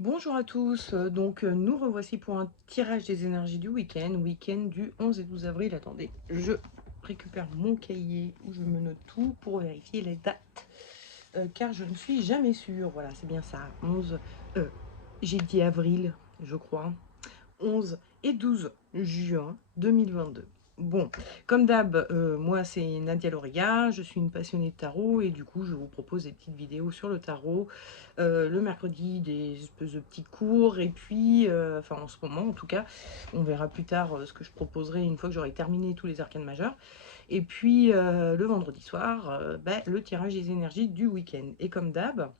Bonjour à tous, nous revoici pour un tirage des énergies du week-end du 11 et 12 avril. Attendez, je récupère mon cahier où je me note tout pour vérifier les dates, car je ne suis jamais sûre. Voilà, c'est bien ça, 11, j'ai dit avril, je crois. 11 et 12 juin 2022. Bon, comme d'hab, moi c'est Nadia Loriga, je suis une passionnée de tarot et du coup je vous propose des petites vidéos sur le tarot. Le mercredi des espèces de petits cours et puis, enfin en ce moment en tout cas, on verra plus tard ce que je proposerai une fois que j'aurai terminé tous les arcanes majeurs. Et puis le vendredi soir, le tirage des énergies du week-end. Et comme d'hab,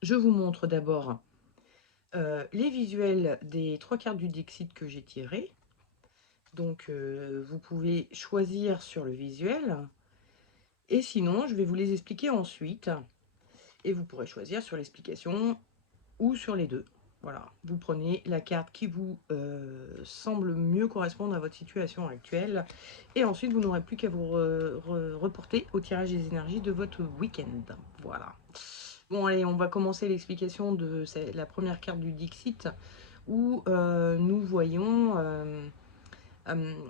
je vous montre d'abord les visuels des trois cartes du Dixit que j'ai tirées. Donc, vous pouvez choisir sur le visuel. Et sinon, je vais vous les expliquer ensuite. Et vous pourrez choisir sur l'explication ou sur les deux. Voilà, vous prenez la carte qui vous semble mieux correspondre à votre situation actuelle. Et ensuite, vous n'aurez plus qu'à vous reporter au tirage des énergies de votre week-end. Voilà. Bon, allez, on va commencer l'explication de la première carte du Dixit où nous voyons...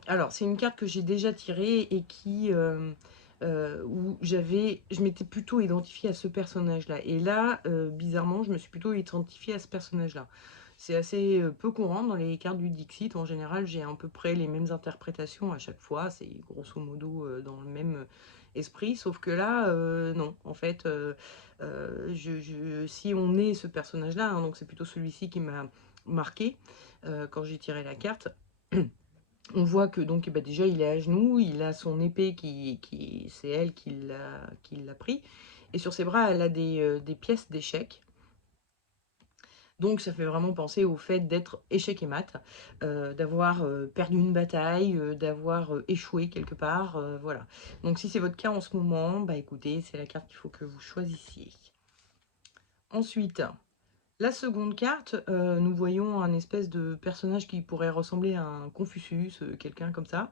alors, c'est une carte que j'ai déjà tirée et qui... où je m'étais plutôt identifiée à ce personnage-là. Et là, bizarrement, je me suis plutôt identifiée à ce personnage-là. C'est assez peu courant dans les cartes du Dixit. En général, j'ai à peu près les mêmes interprétations à chaque fois. C'est grosso modo dans le même esprit. Sauf que là, non. En fait, si on est ce personnage-là, hein, donc c'est plutôt celui-ci qui m'a marqué quand j'ai tiré la carte. On voit que donc déjà il est à genoux, il a son épée c'est elle qui l'a pris. Et sur ses bras, elle a des pièces d'échecs. Donc ça fait vraiment penser au fait d'être échec et mat, d'avoir perdu une bataille, d'avoir échoué quelque part, voilà. Donc si c'est votre cas en ce moment, bah écoutez, c'est la carte qu'il faut que vous choisissiez. Ensuite, la seconde carte, nous voyons un espèce de personnage qui pourrait ressembler à un Confucius, quelqu'un comme ça,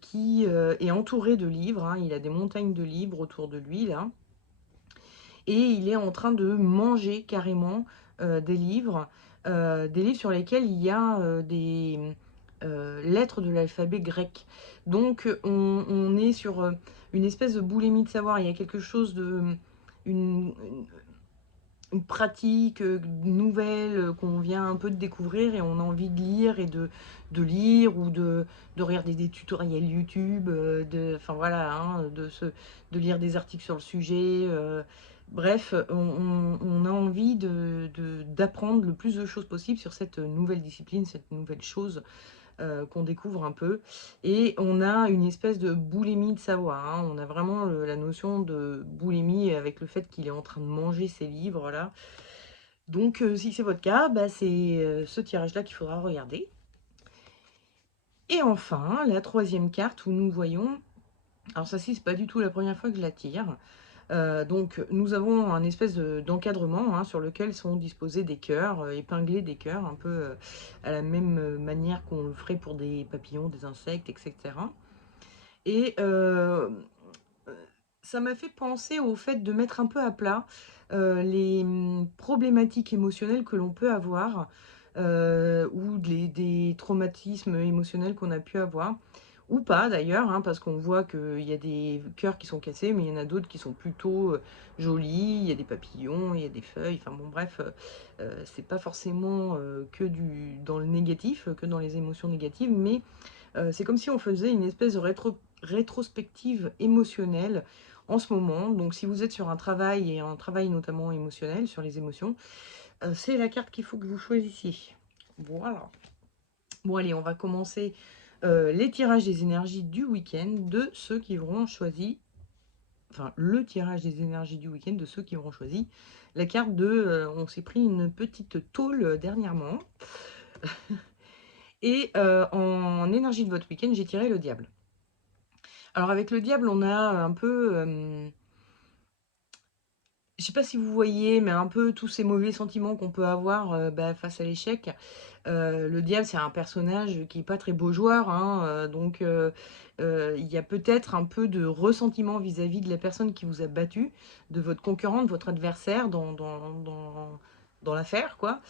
qui est entouré de livres, hein. Il a des montagnes de livres autour de lui, là. Et il est en train de manger carrément des livres sur lesquels il y a des lettres de l'alphabet grec. Donc on est sur une espèce de boulimie de savoir. Il y a quelque chose de... Une, une pratique nouvelle qu'on vient un peu de découvrir et on a envie de lire et de lire ou de regarder des tutoriels YouTube, enfin voilà, hein, de lire des articles sur le sujet. Bref, on a envie d'apprendre le plus de choses possible sur cette nouvelle discipline, cette nouvelle chose qu'on découvre un peu. Et on a une espèce de boulimie de savoir, hein. On a vraiment la notion de boulimie avec le fait qu'il est en train de manger ses livres, là. Donc, si c'est votre cas, bah, c'est ce tirage-là qu'il faudra regarder. Et enfin, la troisième carte où nous voyons... Alors ça, c'est pas du tout la première fois que je la tire. Donc nous avons un espèce d'encadrement, hein, sur lequel sont disposés des cœurs, épinglés des cœurs, un peu à la même manière qu'on le ferait pour des papillons, des insectes, etc. Et ça m'a fait penser au fait de mettre un peu à plat les problématiques émotionnelles que l'on peut avoir, ou des traumatismes émotionnels qu'on a pu avoir. Ou pas d'ailleurs, hein, parce qu'on voit qu'il y a des cœurs qui sont cassés, mais il y en a d'autres qui sont plutôt jolis, il y a des papillons, il y a des feuilles, enfin bon bref, c'est pas forcément que dans le négatif, que dans les émotions négatives, mais c'est comme si on faisait une espèce de rétrospective émotionnelle en ce moment. Donc si vous êtes sur un travail, et un travail notamment émotionnel, sur les émotions, c'est la carte qu'il faut que vous choisissiez. Voilà. Bon allez, on va commencer les tirages des énergies du week-end de ceux qui auront choisi, enfin le tirage des énergies du week-end de ceux qui auront choisi la carte de, on s'est pris une petite tôle dernièrement, et en énergie de votre week-end, j'ai tiré le diable. Alors avec le diable, on a un peu, je sais pas si vous voyez, mais un peu tous ces mauvais sentiments qu'on peut avoir face à l'échec. Le diable, c'est un personnage qui est pas très beau joueur, hein, donc il y a peut-être un peu de ressentiment vis-à-vis de la personne qui vous a battu, de votre concurrent, de votre adversaire dans l'affaire, quoi.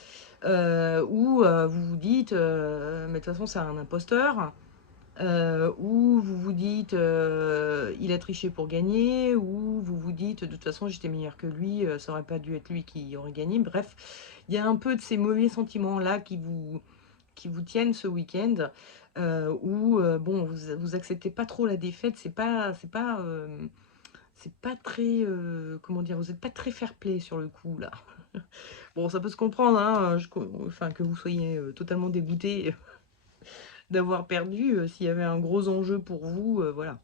Ou vous vous dites, mais de toute façon, c'est un imposteur. Ou vous vous dites, il a triché pour gagner, ou vous vous dites, de toute façon, j'étais meilleure que lui, ça aurait pas dû être lui qui aurait gagné. Bref, il y a un peu de ces mauvais sentiments-là qui vous tiennent ce week-end, où, bon, vous acceptez pas trop la défaite, c'est pas très, comment dire, vous êtes pas très fair-play sur le coup, là. Bon, ça peut se comprendre, hein, enfin, que vous soyez totalement dégoûté d'avoir perdu, s'il y avait un gros enjeu pour vous, voilà.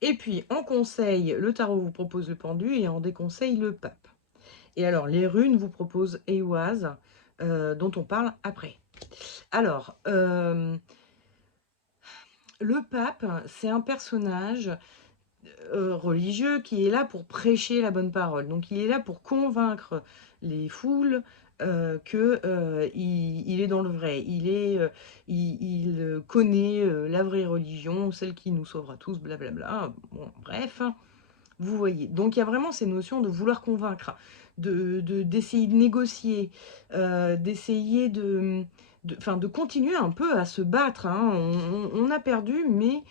Et puis, en conseil, le tarot vous propose le pendu et en déconseil, le pape. Et alors, les runes vous proposent Ehwaz, dont on parle après. Alors, le pape, c'est un personnage religieux qui est là pour prêcher la bonne parole. Donc il est là pour convaincre les foules il est dans le vrai. Il connaît la vraie religion, celle qui nous sauvera tous, blablabla. Bon, bref, hein, vous voyez. Donc il y a vraiment ces notions de vouloir convaincre, d'essayer de négocier, d'essayer de continuer un peu à se battre, hein. On a perdu, mais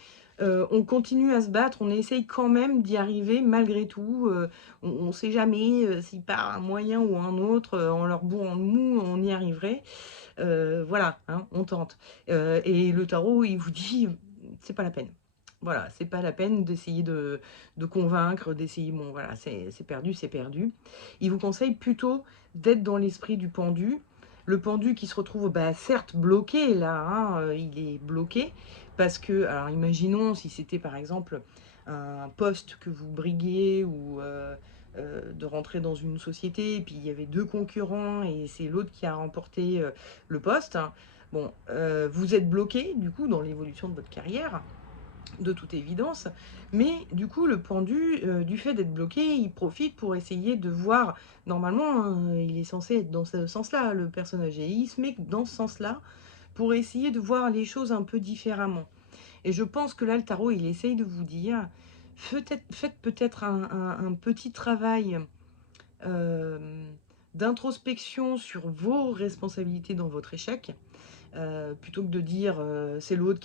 on continue à se battre, on essaye quand même d'y arriver malgré tout. On ne sait jamais si par un moyen ou un autre, en leur bourrant le mou, on y arriverait. Voilà, hein, on tente. Et le tarot, il vous dit, c'est pas la peine. Voilà, c'est pas la peine d'essayer de convaincre, d'essayer, bon voilà, c'est perdu, c'est perdu. Il vous conseille plutôt d'être dans l'esprit du pendu. Le pendu qui se retrouve, bah, certes bloqué là, hein, il est bloqué, parce que, alors imaginons si c'était par exemple un poste que vous briguiez ou de rentrer dans une société, et puis il y avait deux concurrents et c'est l'autre qui a remporté le poste. Bon, vous êtes bloqué du coup dans l'évolution de votre carrière, de toute évidence, mais du coup le pendu, du fait d'être bloqué, il profite pour essayer de voir, normalement hein, il est censé être dans ce sens-là, le personnage, et il se met dans ce sens-là pour essayer de voir les choses un peu différemment. Et je pense que là, le tarot, il essaye de vous dire, faites peut-être un petit travail euh, d'introspection sur vos responsabilités dans votre échec, plutôt que de dire c'est l'autre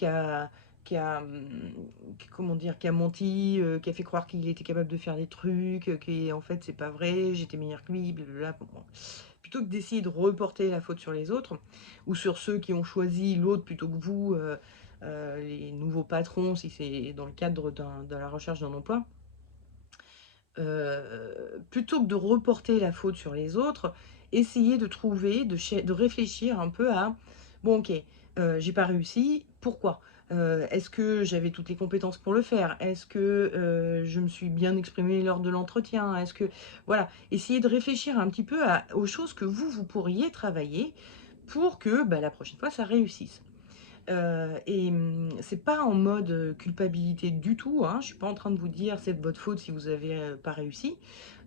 comment dire, qui a menti, qui a fait croire qu'il était capable de faire des trucs, qui en fait c'est pas vrai, j'étais meilleur que lui, blablabla. Bon. Plutôt que d'essayer de reporter la faute sur les autres, ou sur ceux qui ont choisi l'autre plutôt que vous, les nouveaux patrons, si c'est dans le cadre de la recherche d'un emploi, plutôt que de reporter la faute sur les autres, essayer de trouver, de réfléchir un peu à, bon ok, j'ai pas réussi, pourquoi? Est-ce que j'avais toutes les compétences pour le faire? Est-ce que je me suis bien exprimée lors de l'entretien? Est-ce que... Voilà, essayer de réfléchir un petit peu aux choses que vous pourriez travailler pour que bah, la prochaine fois, ça réussisse. C'est pas en mode culpabilité du tout, hein. Je suis pas en train de vous dire c'est de votre faute si vous avez pas réussi.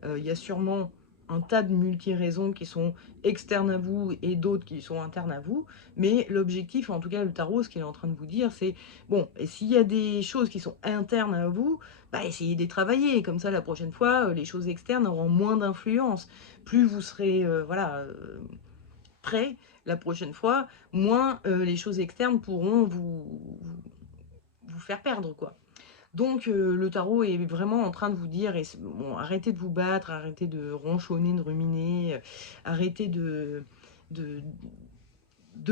Il y a sûrement un tas de multi-raisons qui sont externes à vous et d'autres qui sont internes à vous. Mais l'objectif, en tout cas le tarot, ce qu'il est en train de vous dire, c'est bon, et s'il y a des choses qui sont internes à vous, bah essayez de les travailler. Comme ça, la prochaine fois, les choses externes auront moins d'influence. Plus vous serez voilà, prêt la prochaine fois, moins les choses externes pourront vous faire perdre, quoi. Donc le tarot est vraiment en train de vous dire, bon, arrêtez de vous battre, arrêtez de ronchonner, de ruminer, arrêtez de, de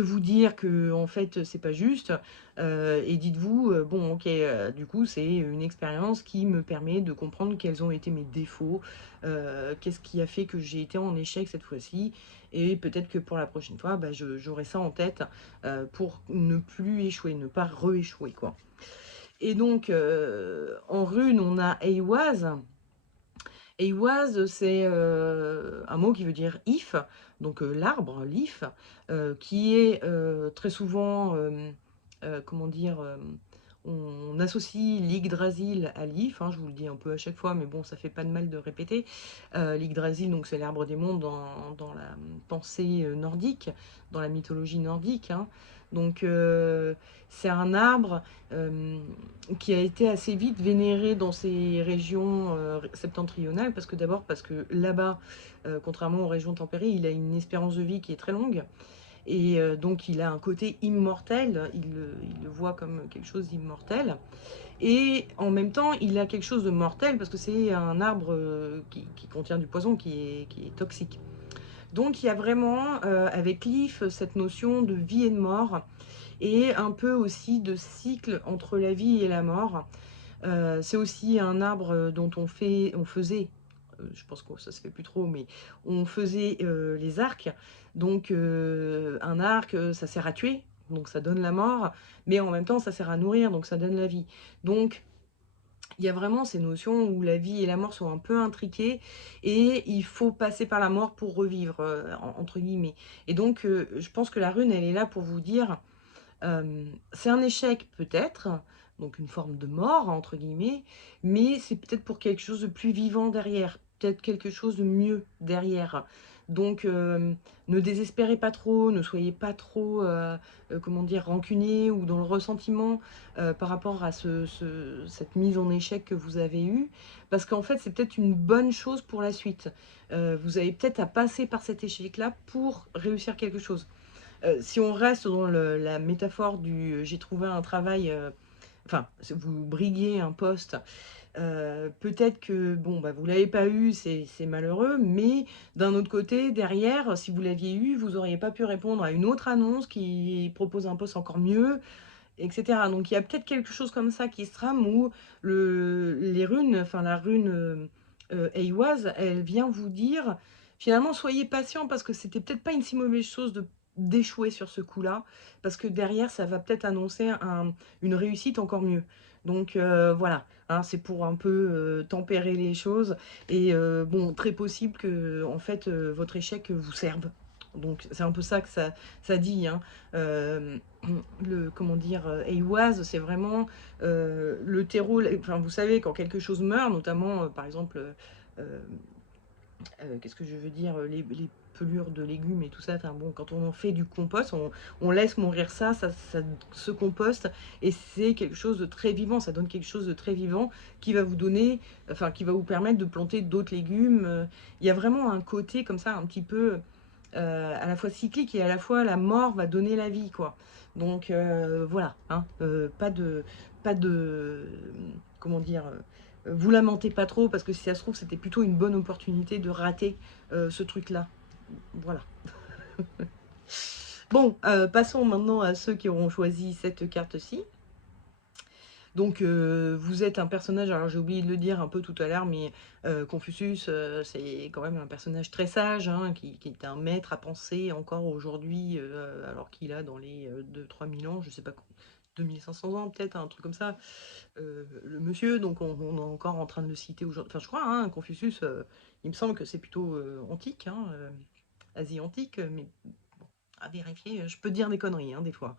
vous dire que en fait c'est pas juste, et dites-vous bon ok, du coup c'est une expérience qui me permet de comprendre quels ont été mes défauts, qu'est-ce qui a fait que j'ai été en échec cette fois-ci, et peut-être que pour la prochaine fois bah, j'aurai ça en tête pour ne plus échouer, ne pas re-échouer quoi. Et donc en rune on a Ehwaz. Ehwaz, c'est un mot qui veut dire if, donc l'arbre, l'if, qui est très souvent, comment dire, on associe l'Yggdrasil à l'If, hein, je vous le dis un peu à chaque fois, mais bon, ça fait pas de mal de répéter. L'Yggdrasil, donc c'est l'arbre des mondes dans la pensée nordique, dans la mythologie nordique, hein. Donc c'est un arbre qui a été assez vite vénéré dans ces régions septentrionales, parce que là-bas, contrairement aux régions tempérées, il a une espérance de vie qui est très longue. Et donc il a un côté immortel, il le voit comme quelque chose d'immortel. Et en même temps, il a quelque chose de mortel parce que c'est un arbre qui contient du poison, qui est toxique. Donc il y a vraiment avec l'IF cette notion de vie et de mort, et un peu aussi de cycle entre la vie et la mort. C'est aussi un arbre dont on faisait, je pense que ça se fait plus trop, mais on faisait les arcs. Donc un arc, ça sert à tuer, donc ça donne la mort, mais en même temps ça sert à nourrir, donc ça donne la vie. Donc il y a vraiment ces notions où la vie et la mort sont un peu intriquées, et il faut passer par la mort pour revivre, entre guillemets. Et donc je pense que la rune, elle est là pour vous dire, c'est un échec peut-être, donc une forme de mort entre guillemets, mais c'est peut-être pour quelque chose de plus vivant derrière, peut-être quelque chose de mieux derrière. Donc ne désespérez pas trop, ne soyez pas trop, comment dire, rancunier ou dans le ressentiment par rapport à cette mise en échec que vous avez eue, parce qu'en fait c'est peut-être une bonne chose pour la suite. Vous avez peut-être à passer par cet échec-là pour réussir quelque chose. Si on reste dans la métaphore du j'ai trouvé un travail, enfin, vous briguez un poste, peut-être que bon, bah, vous l'avez pas eu, c'est malheureux, mais d'un autre côté, derrière, si vous l'aviez eu, vous n'auriez pas pu répondre à une autre annonce qui propose un poste encore mieux, etc. Donc il y a peut-être quelque chose comme ça qui se trame où les runes, enfin la rune Eiwaz, elle vient vous dire finalement soyez patient parce que c'était peut-être pas une si mauvaise chose d'échouer sur ce coup-là, parce que derrière ça va peut-être annoncer une réussite encore mieux. Donc voilà, hein, c'est pour un peu tempérer les choses, et bon, très possible que en fait votre échec vous serve. Donc c'est un peu ça que ça dit, hein. Euh, comment dire, Eiwaz, c'est vraiment le terreau. Enfin, vous savez, quand quelque chose meurt, notamment, par exemple, euh, qu'est-ce que je veux dire, les pelures de légumes et tout ça, enfin, bon, quand on en fait du compost, on laisse mourir ça se composte, et c'est quelque chose de très vivant, ça donne quelque chose de très vivant qui va vous donner, enfin, qui va vous permettre de planter d'autres légumes. Il y a vraiment un côté comme ça, un petit peu à la fois cyclique, et à la fois la mort va donner la vie, quoi. Donc voilà, hein, pas de, comment dire, vous lamentez pas trop, parce que si ça se trouve, c'était plutôt une bonne opportunité de rater ce truc-là. Voilà. Bon, passons maintenant à ceux qui auront choisi cette carte-ci. Donc, vous êtes un personnage, alors j'ai oublié de le dire un peu tout à l'heure, mais Confucius, c'est quand même un personnage très sage, hein, qui est un maître à penser encore aujourd'hui, alors qu'il a dans les 2-3 000 ans, je sais pas, 2500 ans peut-être, un truc comme ça, le monsieur, donc on est encore en train de le citer aujourd'hui. Enfin, je crois, hein, Confucius, il me semble que c'est plutôt antique, hein, Asie antique, mais à vérifier, je peux dire des conneries, hein, des fois,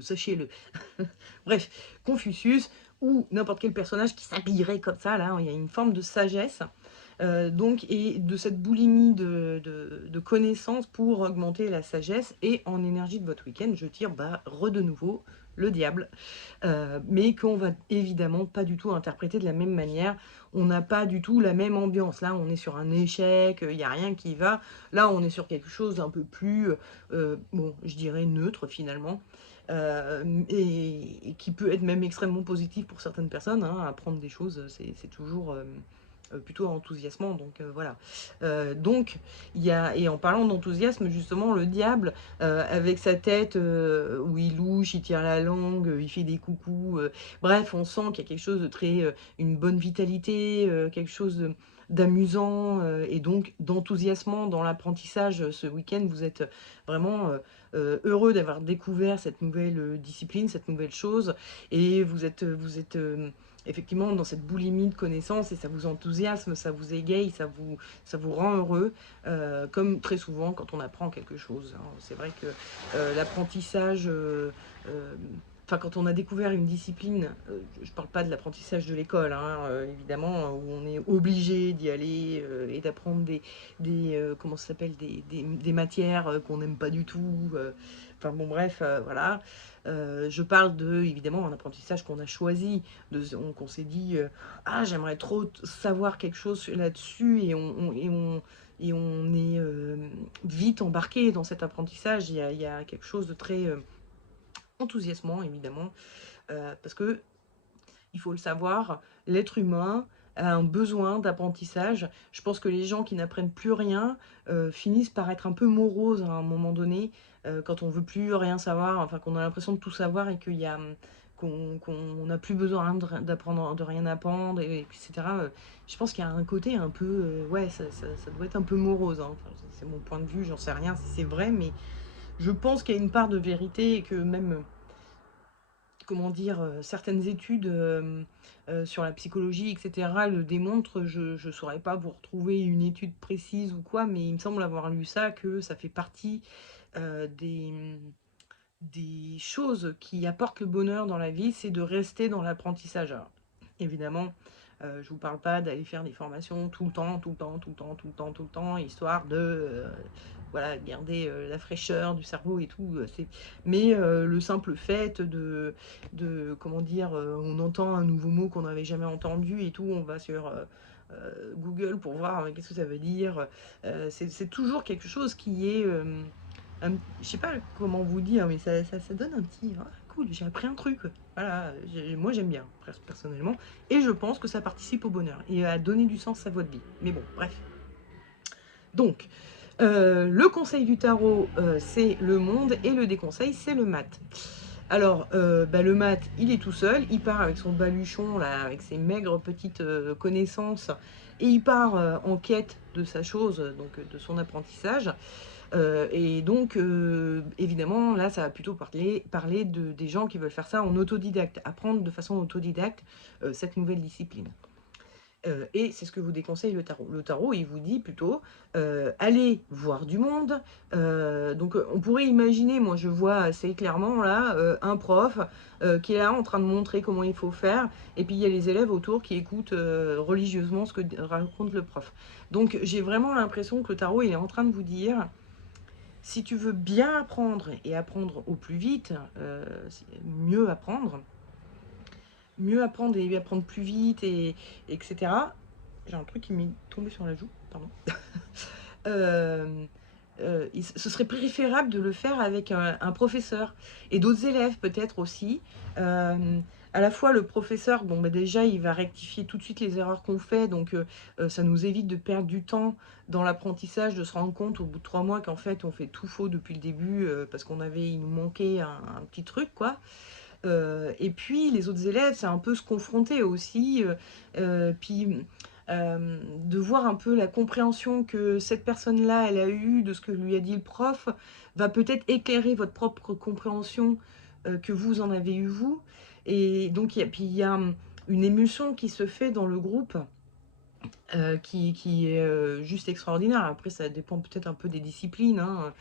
sachez-le. Bref, Confucius, ou n'importe quel personnage qui s'habillerait comme ça, là, il y a une forme de sagesse, donc, et de cette boulimie de connaissances pour augmenter la sagesse, et en énergie de votre week-end, je tire, bah, de nouveau, le diable, mais qu'on va évidemment pas du tout interpréter de la même manière. On n'a pas du tout la même ambiance. Là, on est sur un échec, il n'y a rien qui va. Là, on est sur quelque chose d'un peu plus, bon, je dirais neutre finalement, et qui peut être même extrêmement positif pour certaines personnes, hein. Apprendre des choses, c'est toujours plutôt enthousiasmant, donc voilà. Donc, il y a, et en parlant d'enthousiasme, justement, le diable, avec sa tête où il louche, il tire la langue, il fait des coucous, bref, on sent qu'il y a quelque chose de très, une bonne vitalité, quelque chose d'amusant, et donc d'enthousiasmant dans l'apprentissage ce week-end. Vous êtes vraiment heureux d'avoir découvert cette nouvelle discipline, cette nouvelle chose, et vous êtes effectivement dans cette boulimie de connaissances, et ça vous enthousiasme, ça vous égaye, ça vous rend heureux, comme très souvent quand on apprend quelque chose, hein. C'est vrai que l'apprentissage enfin, quand on a découvert une discipline, je ne parle pas de l'apprentissage de l'école, hein, évidemment, où on est obligé d'y aller et d'apprendre comment ça s'appelle, des matières qu'on n'aime pas du tout. Enfin bon, bref, voilà. Je parle évidemment, un apprentissage qu'on a choisi, qu'on s'est dit, ah, j'aimerais trop savoir quelque chose là-dessus, et on est vite embarqué dans cet apprentissage. Il y a quelque chose de très enthousiasmant, évidemment, parce que, il faut le savoir, l'être humain a un besoin d'apprentissage. Je pense que les gens qui n'apprennent plus rien finissent par être un peu moroses à un moment donné, quand on veut plus rien savoir, enfin qu'on a l'impression de tout savoir et qu'on n'a plus besoin d'apprendre, de rien apprendre, etc. Je pense qu'il y a un côté un peu, ouais, ça doit être un peu morose, hein. Enfin, c'est mon point de vue, j'en sais rien si c'est vrai, mais je pense qu'il y a une part de vérité et que même, comment dire, certaines études sur la psychologie, etc., le démontrent. Je ne saurais pas vous retrouver une étude précise ou quoi, mais il me semble avoir lu ça, que ça fait partie des choses qui apportent le bonheur dans la vie, c'est de rester dans l'apprentissage. Alors, évidemment, je ne vous parle pas d'aller faire des formations tout le temps, tout le temps, tout le temps, tout le temps, tout le temps, histoire de voilà, garder la fraîcheur du cerveau et tout. Mais le simple fait comment dire, on entend un nouveau mot qu'on n'avait jamais entendu et tout, on va sur Google pour voir qu'est-ce que ça veut dire. C'est toujours quelque chose qui est je sais pas comment vous dire, mais ça donne un petit ah, cool, j'ai appris un truc. Voilà, moi j'aime bien, personnellement. Et je pense que ça participe au bonheur et à donner du sens à votre vie. Mais bon, bref. Donc, le conseil du tarot, c'est le monde, et le déconseil, c'est le mat. Alors, le mat, il est tout seul, il part avec son baluchon, là, avec ses maigres petites connaissances, et il part en quête de sa chose, donc de son apprentissage. Et donc, évidemment, là, ça va plutôt parler des gens qui veulent faire ça en autodidacte, apprendre de façon autodidacte cette nouvelle discipline. Et c'est ce que vous déconseille le tarot. Le tarot, il vous dit plutôt, allez voir du monde. Donc, on pourrait imaginer, moi je vois assez clairement là, un prof qui est là en train de montrer comment il faut faire, et puis il y a les élèves autour qui écoutent religieusement ce que raconte le prof. Donc, j'ai vraiment l'impression que le tarot, il est en train de vous dire, si tu veux bien apprendre et apprendre au plus vite, mieux apprendre et apprendre plus vite, etc. J'ai un truc qui m'est tombé sur la joue, pardon. Ce serait préférable de le faire avec un professeur et d'autres élèves peut-être aussi. À la fois le professeur, bon, déjà il va rectifier tout de suite les erreurs qu'on fait, donc ça nous évite de perdre du temps dans l'apprentissage, de se rendre compte au bout de 3 mois qu'en fait on fait tout faux depuis le début parce il nous manquait un petit truc, quoi. Et puis les autres élèves, c'est un peu se confronter aussi, puis de voir un peu la compréhension que cette personne-là, elle a eue de ce que lui a dit le prof, va peut-être éclairer votre propre compréhension que vous en avez eu vous. Et donc, il y a une émulsion qui se fait dans le groupe qui est juste extraordinaire. Après, ça dépend peut-être un peu des disciplines, hein.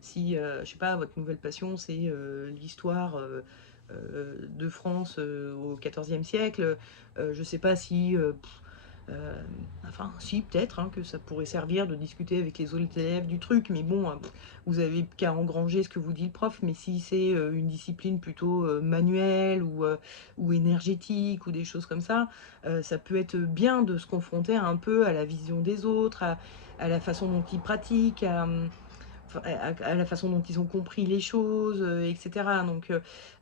Si, je sais pas, votre nouvelle passion, c'est l'histoire de France au XIVe siècle, je sais pas si... enfin, si, peut-être que ça pourrait servir de discuter avec les autres élèves du truc, mais bon, vous avez qu'à engranger ce que vous dit le prof. Mais si c'est une discipline plutôt manuelle ou énergétique ou des choses comme ça peut être bien de se confronter un peu à la vision des autres, à la façon dont ils pratiquent, à la façon dont ils ont compris les choses, etc. Donc,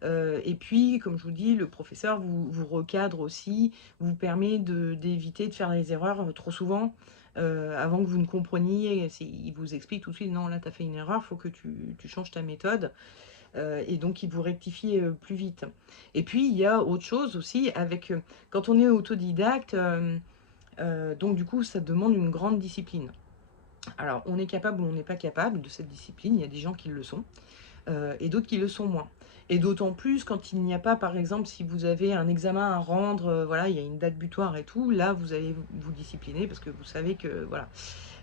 et puis, comme je vous dis, le professeur vous recadre aussi, vous permet d'éviter de faire les erreurs trop souvent. Avant que vous ne compreniez, il vous explique tout de suite, non, là, tu as fait une erreur, il faut que tu changes ta méthode. Et donc, il vous rectifie plus vite. Et puis, il y a autre chose aussi, quand on est autodidacte, donc du coup, ça demande une grande discipline. Alors, on est capable ou on n'est pas capable de cette discipline. Il y a des gens qui le sont et d'autres qui le sont moins. Et d'autant plus quand il n'y a pas, par exemple, si vous avez un examen à rendre, voilà, il y a une date butoir et tout, là, vous allez vous discipliner parce que vous savez que, voilà.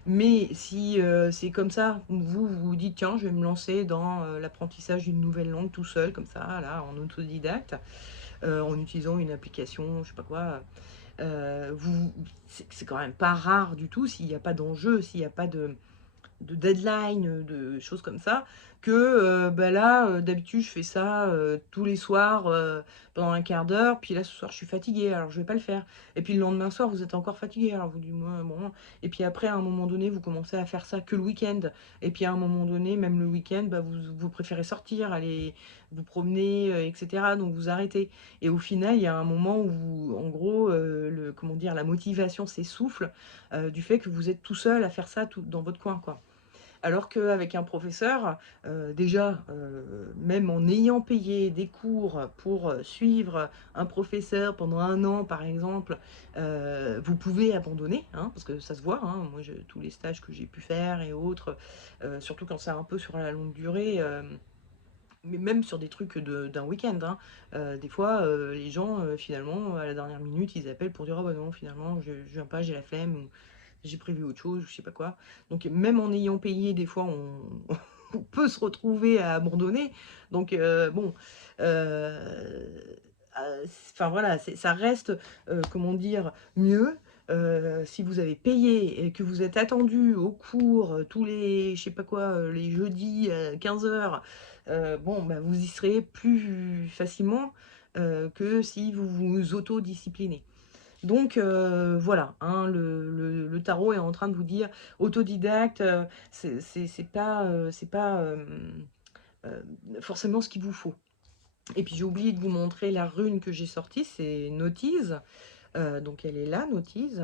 Mais si c'est comme ça, vous vous dites, tiens, je vais me lancer dans l'apprentissage d'une nouvelle langue tout seul, comme ça, là, en autodidacte, en utilisant une application, je sais pas quoi, c'est quand même pas rare du tout, s'il n'y a pas d'enjeu, s'il n'y a pas de deadline, de choses comme ça, que bah là, d'habitude, je fais ça tous les soirs pendant un quart d'heure, puis là, ce soir, je suis fatiguée, alors je vais pas le faire. Et puis le lendemain soir, vous êtes encore fatigué, alors vous dites, ouais, bon. Et puis après, à un moment donné, vous commencez à faire ça que le week-end. Et puis à un moment donné, même le week-end, bah, vous préférez sortir, aller vous promener, etc. Donc vous arrêtez. Et au final, il y a un moment où, en gros, comment dire, la motivation s'essouffle du fait que vous êtes tout seul à faire ça tout, dans votre coin, quoi. Alors qu'avec un professeur, déjà, même en ayant payé des cours pour suivre un professeur pendant un an, par exemple, vous pouvez abandonner, hein, parce que ça se voit, hein, moi, tous les stages que j'ai pu faire et autres, surtout quand c'est un peu sur la longue durée, mais même sur des trucs d'un week-end, hein, des fois, les gens, finalement, à la dernière minute, ils appellent pour dire, ah bah non, finalement, je viens pas, j'ai la flemme, ou j'ai prévu autre chose, je sais pas quoi. Donc même en ayant payé, des fois, on peut se retrouver à abandonner. Donc bon, euh, enfin voilà, ça reste, comment dire, mieux. Si vous avez payé et que vous êtes attendu au cours tous les, je sais pas quoi, les jeudis à 15 heures, bon, bah, vous y serez plus facilement que si vous vous autodisciplinez. Donc voilà, hein, le tarot est en train de vous dire autodidacte, c'est pas euh, forcément ce qu'il vous faut. Et puis j'ai oublié de vous montrer la rune que j'ai sortie, c'est Notice. Donc elle est là, Notice,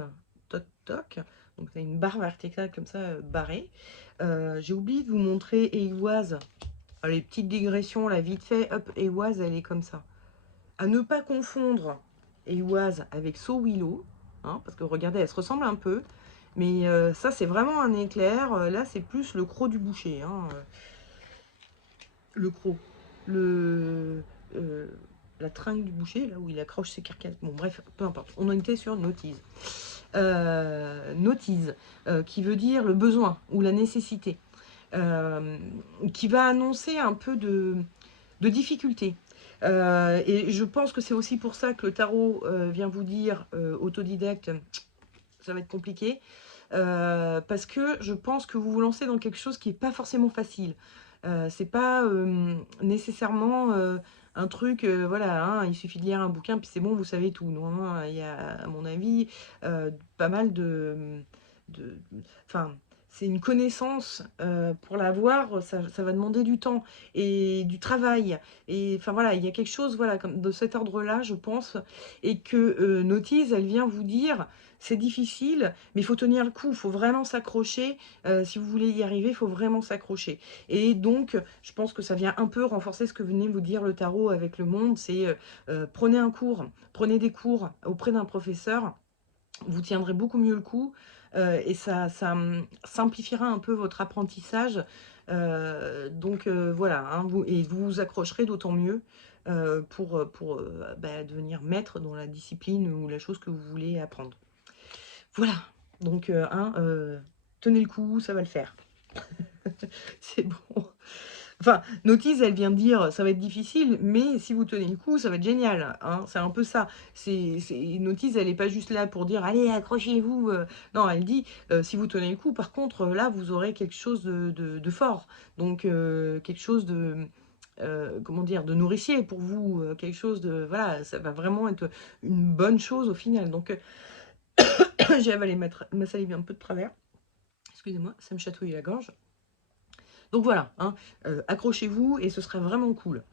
toc toc. Donc c'est une barre verticale comme ça, barrée. J'ai oublié de vous montrer Eoise. Les petites digressions là, vite fait, hop, Eoise, elle est comme ça. À ne pas confondre Eoise avec So Willow, hein, parce que regardez, elle se ressemble un peu, mais ça c'est vraiment un éclair. Là c'est plus le croc du boucher, hein, le croc, le, euh, la tringle du boucher, là où il accroche ses carcasses. Bon bref, peu importe, on en était sur Notice. Notice, qui veut dire le besoin ou la nécessité, qui va annoncer un peu de difficultés. Et je pense que c'est aussi pour ça que le tarot vient vous dire autodidacte, ça va être compliqué. Parce que je pense que vous vous lancez dans quelque chose qui n'est pas forcément facile. C'est pas nécessairement un truc, voilà, hein, il suffit de lire un bouquin, puis c'est bon, vous savez tout. Non, hein, il y a, à mon avis, pas mal de enfin, c'est une connaissance, pour l'avoir, ça va demander du temps et du travail. Et enfin voilà, il y a quelque chose voilà, comme de cet ordre-là, je pense, et que Notice, elle vient vous dire, c'est difficile, mais il faut tenir le coup, il faut vraiment s'accrocher. Si vous voulez y arriver, il faut vraiment s'accrocher. Et donc, je pense que ça vient un peu renforcer ce que venait vous dire le tarot avec le monde, c'est prenez un cours, prenez des cours auprès d'un professeur, vous tiendrez beaucoup mieux le coup et ça simplifiera un peu votre apprentissage. Donc voilà, hein, et vous vous accrocherez d'autant mieux pour bah, devenir maître dans la discipline ou la chose que vous voulez apprendre. Voilà, donc hein, tenez le coup, ça va le faire. C'est bon. Enfin, Notice, elle vient de dire, ça va être difficile, mais si vous tenez le coup, ça va être génial, hein. C'est un peu ça. Notice, elle n'est pas juste là pour dire, allez, accrochez-vous. Non, elle dit, si vous tenez le coup, par contre, là, vous aurez quelque chose de fort. Donc, quelque chose de, comment dire, de nourricier pour vous. Quelque chose de, voilà, ça va vraiment être une bonne chose au final. Donc, j'ai avalé ma salive un peu de travers. Excusez-moi, ça me chatouille la gorge. Donc voilà, hein, accrochez-vous et ce sera vraiment cool.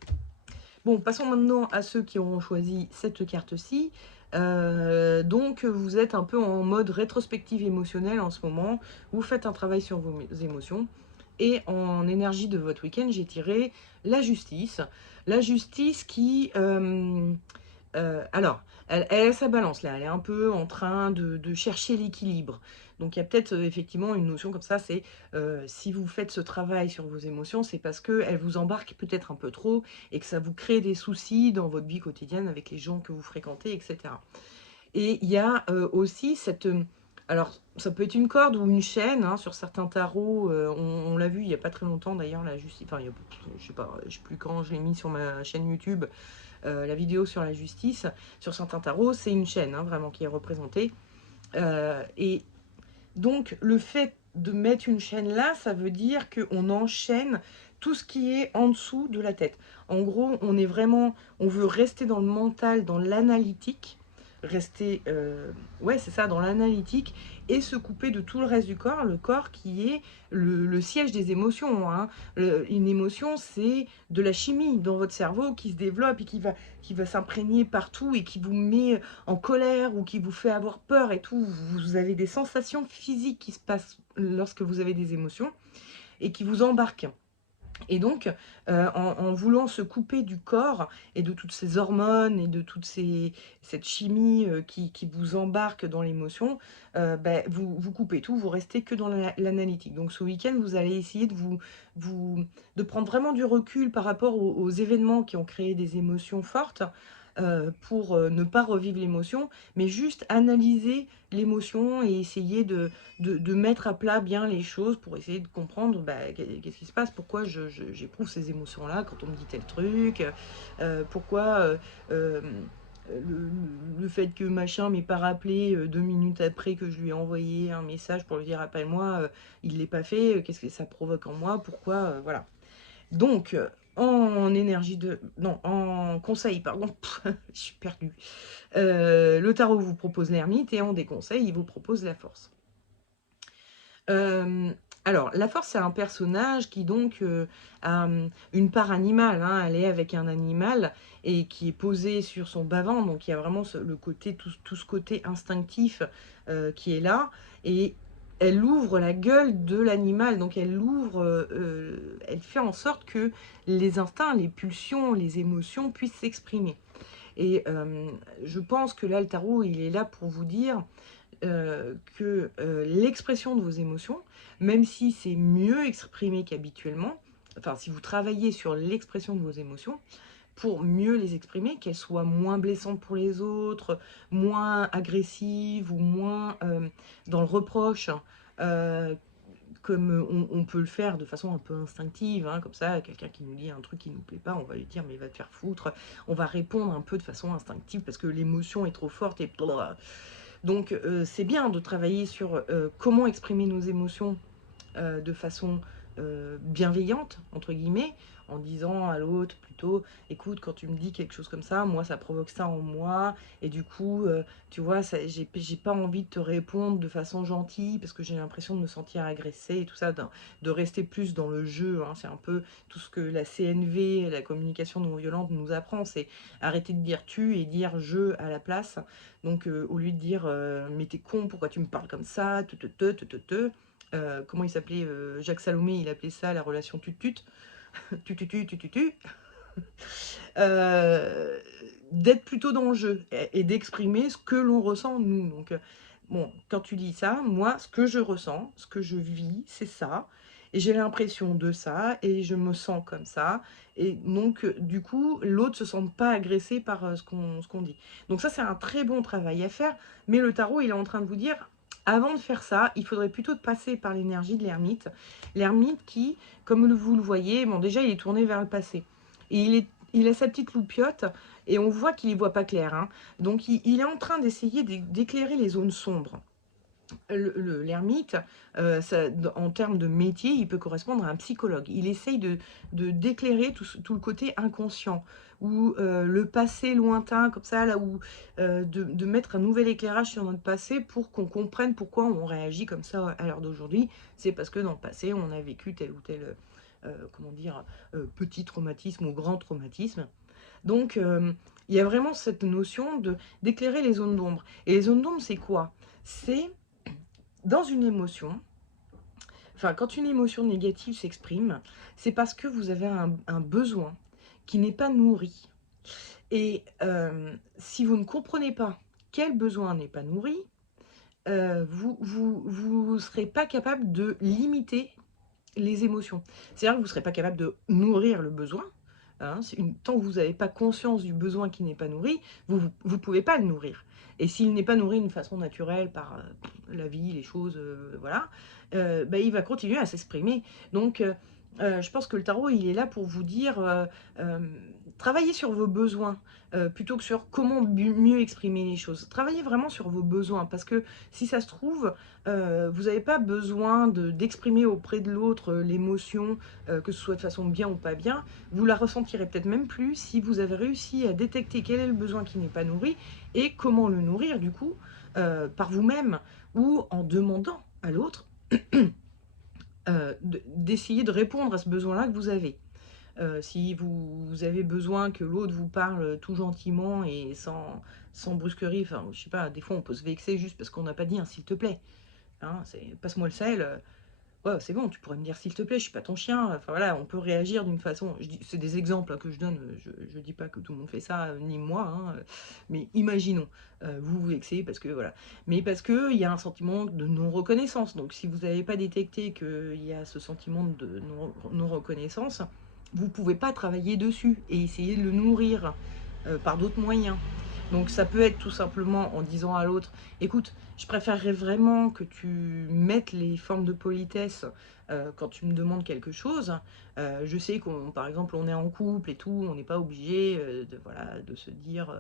Bon, passons maintenant à ceux qui auront choisi cette carte-ci. Donc, vous êtes un peu en mode rétrospective émotionnelle en ce moment. Vous faites un travail sur vos émotions. Et en énergie de votre week-end, j'ai tiré la justice. La justice qui... alors, elle a sa balance là, elle est un peu en train de chercher l'équilibre. Donc il y a peut-être effectivement une notion comme ça, c'est si vous faites ce travail sur vos émotions, c'est parce qu'elles vous embarquent peut-être un peu trop et que ça vous crée des soucis dans votre vie quotidienne avec les gens que vous fréquentez, etc. Et il y a aussi cette Alors, ça peut être une corde ou une chaîne, hein, sur certains tarots, on l'a vu il n'y a pas très longtemps d'ailleurs, la justice, enfin, je sais pas, je sais plus quand je l'ai mis sur ma chaîne YouTube, la vidéo sur la justice, sur certains tarots, c'est une chaîne, hein, vraiment, qui est représentée. Et donc, le fait de mettre une chaîne là, ça veut dire qu'on enchaîne tout ce qui est en dessous de la tête. En gros, on est vraiment, on veut rester dans le mental, dans l'analytique, rester, ouais, c'est ça, dans l'analytique, et se couper de tout le corps qui est le siège des émotions, hein. Une émotion, c'est de la chimie dans votre cerveau qui se développe et qui va s'imprégner partout et qui vous met en colère ou qui vous fait avoir peur et tout. Vous avez des sensations physiques qui se passent lorsque vous avez des émotions et qui vous embarquent. Et donc, en voulant se couper du corps et de toutes ces hormones et de cette chimie qui vous embarque dans l'émotion, vous coupez tout, vous restez que dans l'analytique. Donc ce week-end, vous allez essayer de prendre vraiment du recul par rapport aux événements qui ont créé des émotions fortes, pour ne pas revivre l'émotion, mais juste analyser l'émotion et essayer de mettre à plat bien les choses pour essayer de comprendre qu'est-ce qui se passe, pourquoi j'éprouve ces émotions-là quand on me dit tel truc, pourquoi euh, le, le fait que machin m'ait pas rappelé 2 minutes après que je lui ai envoyé un message pour lui dire appelle-moi, il l'est pas fait, qu'est-ce que ça provoque en moi, pourquoi, voilà. Donc, en énergie de... Non, en conseil, pardon, je suis perdue. Le tarot vous propose l'ermite et en déconseil, il vous propose la force. Euh, alors, la force, c'est un personnage qui donc a une part animale, hein, elle est avec un animal et qui est posé sur son bas-ventre, donc il y a vraiment le côté, tout ce côté instinctif qui est là, et elle ouvre la gueule de l'animal, donc elle fait en sorte que les instincts, les pulsions, les émotions puissent s'exprimer. Et je pense que là, le tarot, il est là pour vous dire que l'expression de vos émotions, même si c'est mieux exprimé qu'habituellement, enfin si vous travaillez sur l'expression de vos émotions, pour mieux les exprimer, qu'elles soient moins blessantes pour les autres, moins agressives ou moins dans le reproche, euh, comme on peut le faire de façon un peu instinctive, hein, comme ça, quelqu'un qui nous dit un truc qui ne nous plaît pas, on va lui dire mais va te faire foutre, on va répondre un peu de façon instinctive parce que l'émotion est trop forte et donc c'est bien de travailler sur comment exprimer nos émotions de façon bienveillante, entre guillemets, en disant à l'autre plutôt, écoute, quand tu me dis quelque chose comme ça, moi, ça provoque ça en moi, et du coup, tu vois, j'ai pas envie de te répondre de façon gentille, parce que j'ai l'impression de me sentir agressée, et tout ça, de rester plus dans le jeu, hein. C'est un peu tout ce que la CNV, la communication non violente, nous apprend, c'est arrêter de dire tu et dire je à la place. Donc, au lieu de dire, mais t'es con, pourquoi tu me parles comme ça, comment il s'appelait, Jacques Salomé, il appelait ça la relation tut-tut, tu d'être plutôt dans le jeu et d'exprimer ce que l'on ressent nous. Donc, bon, quand tu dis ça, moi, ce que je ressens, ce que je vis, c'est ça. Et j'ai l'impression de ça, et je me sens comme ça. Et donc, du coup, l'autre se sent pas agressé par ce qu'on dit. Donc ça, c'est un très bon travail à faire. Mais le tarot, il est en train de vous dire, avant de faire ça, il faudrait plutôt passer par l'énergie de l'ermite. L'ermite qui, comme vous le voyez, bon, déjà, il est tourné vers le passé. Et il a sa petite loupiote et on voit qu'il y voit pas clair, hein. Donc il est en train d'essayer d'éclairer les zones sombres. L'ermite, en termes de métier, il peut correspondre à un psychologue. Il essaye d'éclairer tout le côté inconscient, ou le passé lointain, comme ça, là où de mettre un nouvel éclairage sur notre passé pour qu'on comprenne pourquoi on réagit comme ça à l'heure d'aujourd'hui. C'est parce que dans le passé, on a vécu tel ou tel, comment dire, petit traumatisme ou grand traumatisme. Donc, il y a vraiment cette notion d'éclairer les zones d'ombre. Et les zones d'ombre, c'est quoi? C'est dans une émotion, enfin, quand une émotion négative s'exprime, c'est parce que vous avez un besoin qui n'est pas nourri. Et si vous ne comprenez pas quel besoin n'est pas nourri, vous serez pas capable de limiter les émotions. C'est-à-dire que vous ne serez pas capable de nourrir le besoin. Hein, tant que vous n'avez pas conscience du besoin qui n'est pas nourri, vous ne pouvez pas le nourrir. Et s'il n'est pas nourri d'une façon naturelle par la vie, les choses, voilà, bah, il va continuer à s'exprimer. Donc, je pense que le tarot, il est là pour vous dire, travaillez sur vos besoins, plutôt que sur comment mieux exprimer les choses. Travaillez vraiment sur vos besoins, parce que si ça se trouve, vous n'avez pas besoin d'exprimer auprès de l'autre l'émotion, que ce soit de façon bien ou pas bien. Vous la ressentirez peut-être même plus si vous avez réussi à détecter quel est le besoin qui n'est pas nourri et comment le nourrir du coup, par vous-même ou en demandant à l'autre d'essayer de répondre à ce besoin-là que vous avez. Si vous avez besoin que l'autre vous parle tout gentiment et sans brusquerie, enfin, je sais pas, des fois on peut se vexer juste parce qu'on n'a pas dit un s'il te plaît. Hein, c'est passe-moi le sel. Ouais, c'est bon, tu pourrais me dire s'il te plaît, je suis pas ton chien. Enfin voilà, on peut réagir d'une façon. C'est des exemples hein, que je donne. Je dis pas que tout le monde fait ça, ni moi. Hein, mais imaginons, vous vous vexez parce que voilà. Mais parce que il y a un sentiment de non-reconnaissance. Donc si vous n'avez pas détecté qu'il y a ce sentiment de non-reconnaissance, vous pouvez pas travailler dessus et essayer de le nourrir par d'autres moyens. Donc ça peut être tout simplement en disant à l'autre, écoute, je préférerais vraiment que tu mettes les formes de politesse quand tu me demandes quelque chose. Je sais qu'on, par exemple, on est en couple et tout, on n'est pas obligé voilà, de se dire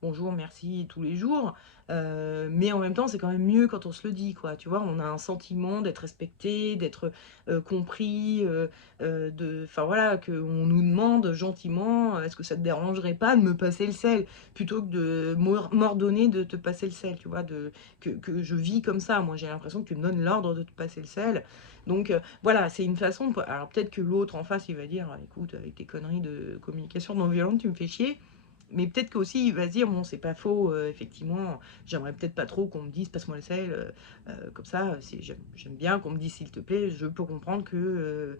bonjour, merci tous les jours. Mais en même temps, c'est quand même mieux quand on se le dit, quoi. Tu vois, on a un sentiment d'être respecté, d'être compris, enfin voilà, qu'on nous demande gentiment, est-ce que ça te dérangerait pas de me passer le sel, plutôt que de m'ordonner de te passer le sel, tu vois, que je vis comme ça. Moi, j'ai l'impression que tu me donnes l'ordre de te passer le sel. Donc voilà, c'est une façon. Alors peut-être que l'autre en face, il va dire, écoute, avec tes conneries de communication non violente, tu me fais chier. Mais peut-être qu'aussi il va se dire, bon, c'est pas faux, effectivement, j'aimerais peut-être pas trop qu'on me dise passe-moi le sel, comme ça, j'aime bien qu'on me dise s'il te plaît, je peux comprendre que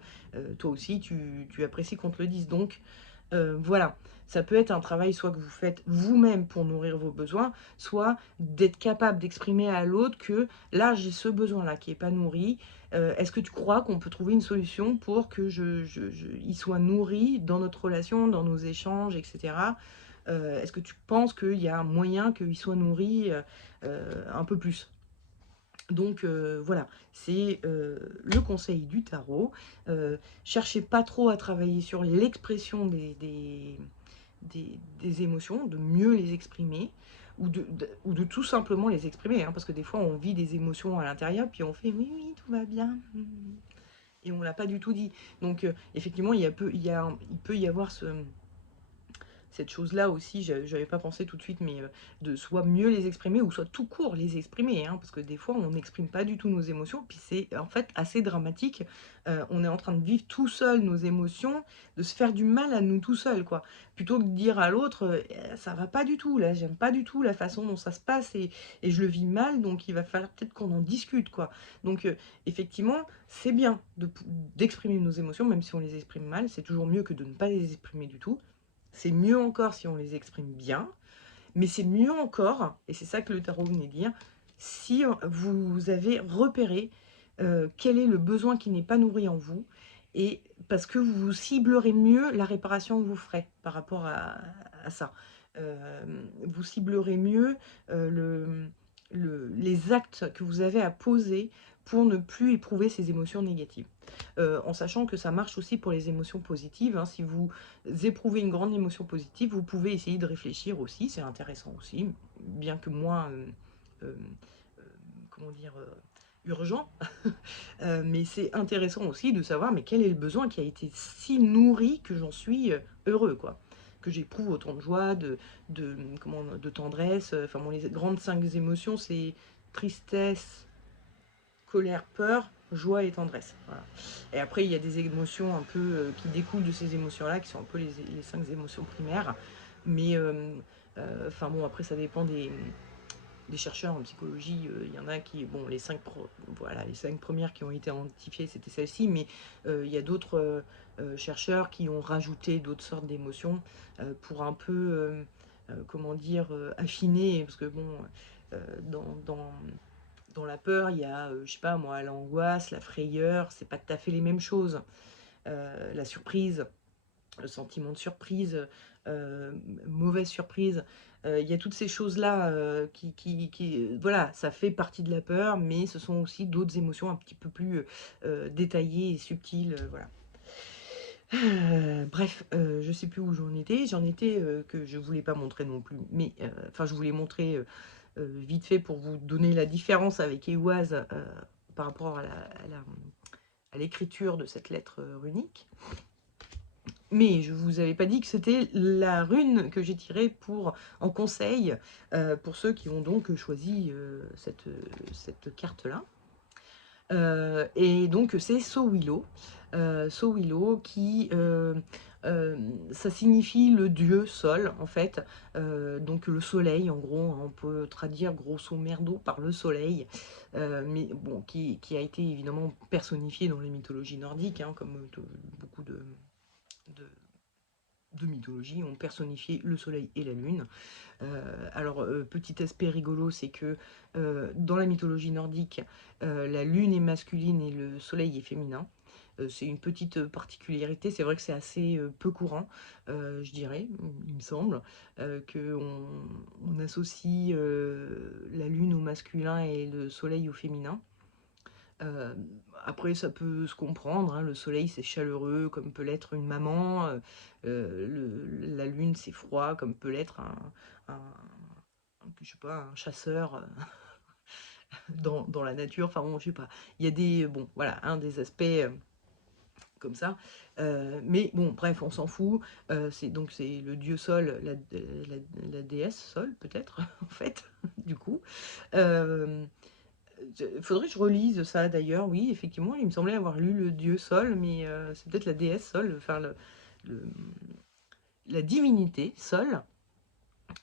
toi aussi tu apprécies qu'on te le dise. Donc voilà, ça peut être un travail soit que vous faites vous-même pour nourrir vos besoins, soit d'être capable d'exprimer à l'autre que là j'ai ce besoin-là qui n'est pas nourri. Est-ce que tu crois qu'on peut trouver une solution pour que il soit nourri dans notre relation, dans nos échanges, etc. Est-ce que tu penses qu'il y a un moyen qu'il soit nourri un peu plus? Donc voilà, c'est le conseil du tarot. Cherchez pas trop à travailler sur l'expression des émotions, de mieux les exprimer, ou de tout simplement les exprimer, hein, parce que des fois on vit des émotions à l'intérieur, puis on fait oui, oui, tout va bien, et on l'a pas du tout dit. Donc effectivement, il peut y avoir cette chose-là aussi, j'avais pas pensé tout de suite, mais de soit mieux les exprimer ou soit tout court les exprimer, hein, parce que des fois on n'exprime pas du tout nos émotions, puis c'est en fait assez dramatique. On est en train de vivre tout seul nos émotions, de se faire du mal à nous tout seul, quoi. Plutôt que de dire à l'autre, ça va pas du tout, là, j'aime pas du tout la façon dont ça se passe et je le vis mal, donc il va falloir peut-être qu'on en discute, quoi. Donc effectivement, c'est bien d'exprimer nos émotions, même si on les exprime mal, c'est toujours mieux que de ne pas les exprimer du tout. C'est mieux encore si on les exprime bien, mais c'est mieux encore, et c'est ça que le tarot venait dire, si vous avez repéré quel est le besoin qui n'est pas nourri en vous, et parce que vous ciblerez mieux la réparation que vous ferez par rapport à ça. Vous ciblerez mieux les actes que vous avez à poser pour ne plus éprouver ces émotions négatives. En sachant que ça marche aussi pour les émotions positives, hein. Si vous éprouvez une grande émotion positive, vous pouvez essayer de réfléchir aussi, c'est intéressant aussi, bien que moins, euh, euh, comment dire, urgent, mais c'est intéressant aussi de savoir mais quel est le besoin qui a été si nourri que j'en suis heureux, quoi. Que j'éprouve autant de joie, de tendresse. Enfin, bon, les grandes 5 émotions, c'est tristesse, colère, peur, joie et tendresse. Voilà. Et après, il y a des émotions un peu qui découlent de ces émotions-là, qui sont un peu les 5 émotions primaires. Mais, enfin bon, après, ça dépend des chercheurs en psychologie. Il y en a qui, bon, voilà, les 5 premières qui ont été identifiées, c'était celle-ci, mais il y a d'autres chercheurs qui ont rajouté d'autres sortes d'émotions pour un peu, comment dire, affiner, parce que bon, euh, dans, dans dans la peur, il y a, je sais pas moi, l'angoisse, la frayeur, c'est pas tout à fait les mêmes choses. La surprise, le sentiment de surprise, mauvaise surprise, Il y a toutes ces choses-là voilà, ça fait partie de la peur, mais ce sont aussi d'autres émotions un petit peu plus détaillées et subtiles, voilà. Bref, je sais plus où j'en étais. J'en étais que je voulais pas montrer non plus, mais enfin, je voulais montrer vite fait pour vous donner la différence avec Éoise par rapport à l'écriture de cette lettre runique. Mais je vous avais pas dit que c'était la rune que j'ai tirée en conseil pour ceux qui ont donc choisi cette carte-là. Et donc c'est Sowilo. Sowilo qui... ça signifie le dieu sol, en fait. Donc le soleil, en gros, hein, on peut traduire grosso merdo par le soleil. Mais bon, qui a été évidemment personnifié dans les mythologies nordiques, hein, comme beaucoup de, de mythologies ont personnifié le soleil et la lune. Alors, petit aspect rigolo, c'est que dans la mythologie nordique, la lune est masculine et le soleil est féminin. C'est une petite particularité, c'est vrai que c'est assez peu courant, je dirais, il me semble, qu'on associe la lune au masculin et le soleil au féminin. Euh, Après, ça peut se comprendre, hein, le soleil c'est chaleureux comme peut l'être une maman, la lune c'est froid comme peut l'être je sais pas, un chasseur dans la nature, enfin bon, je sais pas, il y a bon, voilà, des aspects comme ça, mais bon, bref, on s'en fout, donc c'est le dieu Sol, la déesse Sol peut-être, en fait, du coup. Euh, Faudrait que je relise ça d'ailleurs, oui, effectivement, il me semblait avoir lu le dieu Sol, mais c'est peut-être la déesse Sol, enfin le- la divinité Sol.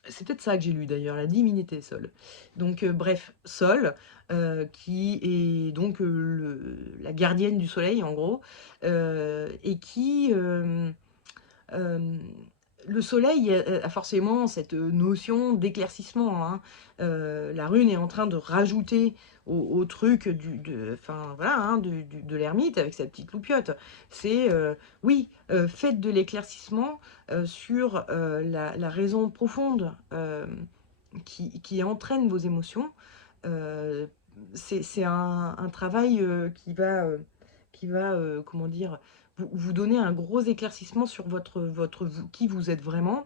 C'est peut-être ça que j'ai lu d'ailleurs, la divinité Sol. Donc bref, Sol, qui est donc la gardienne du soleil en gros, et qui... euh, le soleil a forcément cette notion d'éclaircissement, hein. La rune est en train de rajouter au truc enfin, voilà, hein, de l'ermite avec sa petite loupiote. C'est, oui, faites de l'éclaircissement sur la raison profonde qui entraîne vos émotions. Euh, c'est un travail qui va comment dire, vous donner un gros éclaircissement sur qui vous êtes vraiment,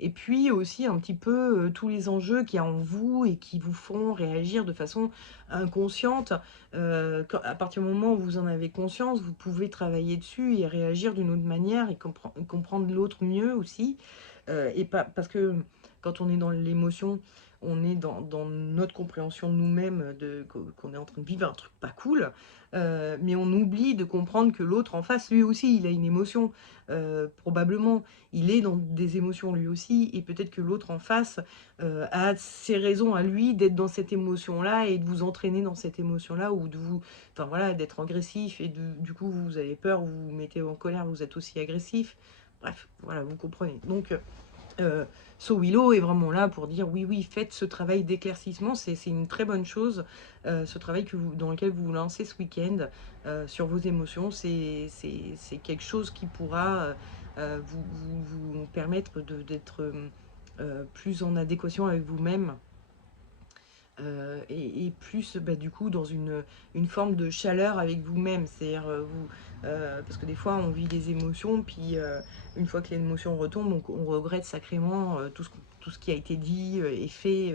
et puis aussi un petit peu tous les enjeux qu'il y a en vous et qui vous font réagir de façon inconsciente. À partir du moment où vous en avez conscience, vous pouvez travailler dessus et réagir d'une autre manière et comprendre l'autre mieux aussi. Et pas, parce que quand on est dans l'émotion, on est dans notre compréhension de nous-mêmes, qu'on est en train de vivre un truc pas cool, mais on oublie de comprendre que l'autre en face, lui aussi, il a une émotion. Probablement, il est dans des émotions lui aussi, et peut-être que l'autre en face a ses raisons à lui d'être dans cette émotion-là et de vous entraîner dans cette émotion-là, ou enfin voilà, d'être agressif, et du coup, vous avez peur, vous vous mettez en colère, vous êtes aussi agressif. Bref, voilà, vous comprenez. Donc, euh, So Willow est vraiment là pour dire oui, oui, faites ce travail d'éclaircissement, c'est une très bonne chose. Ce travail dans lequel vous vous lancez ce week-end sur vos émotions, c'est quelque chose qui pourra vous permettre d'être plus en adéquation avec vous-même. Et plus du coup dans une forme de chaleur avec vous-même, c'est-à-dire parce que des fois on vit des émotions, puis une fois que l'émotion retombe, on regrette sacrément tout ce qui a été dit et fait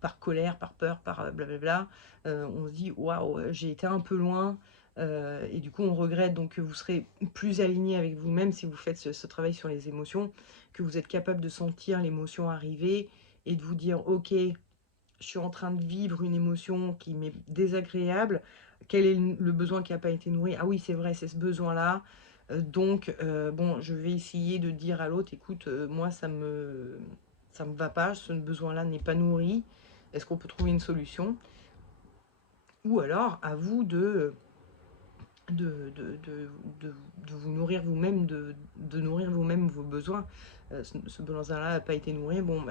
par colère, par peur, par blablabla. On se dit waouh, j'ai été un peu loin. Et du coup on regrette, donc vous serez plus aligné avec vous-même si vous faites ce travail sur les émotions, que vous êtes capable de sentir l'émotion arriver et de vous dire ok, je suis en train de vivre une émotion qui m'est désagréable, quel est le besoin qui n'a pas été nourri? Ah oui, c'est vrai, c'est ce besoin-là. Donc, bon, je vais essayer de dire à l'autre, écoute, moi, ça me va pas, ce besoin-là n'est pas nourri. Est-ce qu'on peut trouver une solution? Ou alors, à vous de, de, de, de vous nourrir vous-même, de nourrir vous-même vos besoins. Ce besoin-là n'a pas été nourri. Bon,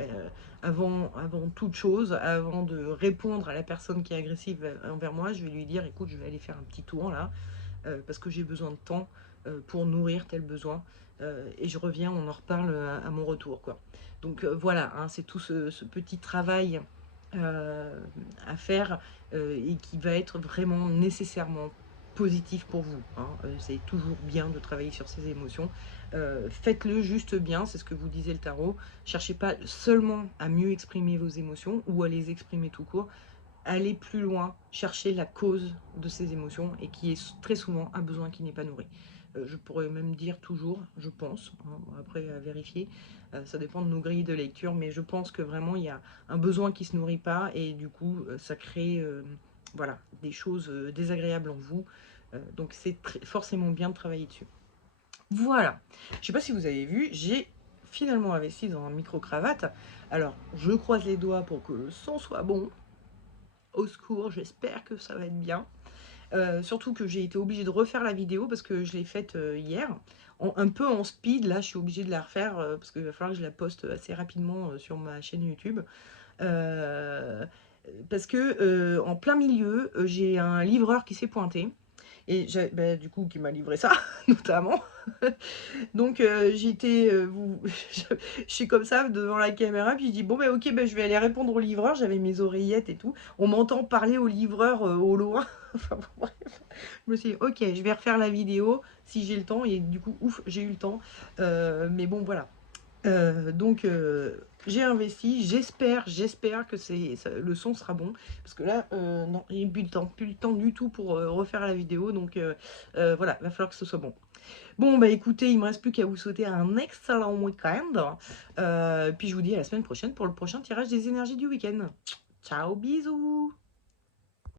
avant toute chose, avant de répondre à la personne qui est agressive envers moi, je vais lui dire, écoute, je vais aller faire un petit tour là. parce que j'ai besoin de temps pour nourrir tel besoin. Et je reviens, on en reparle à mon retour, quoi. Donc voilà, hein, c'est tout ce petit travail à faire et qui va être vraiment nécessairement positif pour vous, hein. C'est toujours bien de travailler sur ses émotions. Faites-le juste bien, c'est ce que vous disait le tarot. Cherchez pas seulement à mieux exprimer vos émotions ou à les exprimer tout court. Allez plus loin, cherchez la cause de ces émotions et qui est très souvent un besoin qui n'est pas nourri. Je pourrais même dire toujours, je pense, hein, après à vérifier, ça dépend de nos grilles de lecture, mais je pense que vraiment il y a un besoin qui ne se nourrit pas et du coup ça crée voilà, des choses désagréables en vous. Donc c'est forcément bien de travailler dessus. Voilà, je ne sais pas si vous avez vu, j'ai finalement investi dans un micro-cravate. Alors je croise les doigts pour que le son soit bon. Au secours, j'espère que ça va être bien. Surtout que j'ai été obligée de refaire la vidéo parce que je l'ai faite hier, un peu en speed. Là, je suis obligée de la refaire parce qu'il va falloir que je la poste assez rapidement sur ma chaîne YouTube. Euh, Parce que en plein milieu, j'ai un livreur qui s'est pointé. Et bah, du coup, qui m'a livré ça, notamment. Donc j'étais, je suis comme ça devant la caméra, puis je dis bon ben ok, ben je vais aller répondre au livreur. J'avais mes oreillettes et tout. On m'entend parler au livreur au loin. Enfin bon, bref. Je me suis dit ok, je vais refaire la vidéo si j'ai le temps. Et du coup, ouf, j'ai eu le temps. Mais bon, voilà. Donc j'ai investi, j'espère que le son sera bon, parce que là, non, il n'y a plus le temps du tout pour refaire la vidéo, donc voilà, il va falloir que ce soit bon. Bon, bah écoutez, il me reste plus qu'à vous souhaiter un excellent week-end, puis je vous dis à la semaine prochaine pour le prochain tirage des énergies du week-end. Ciao, bisous!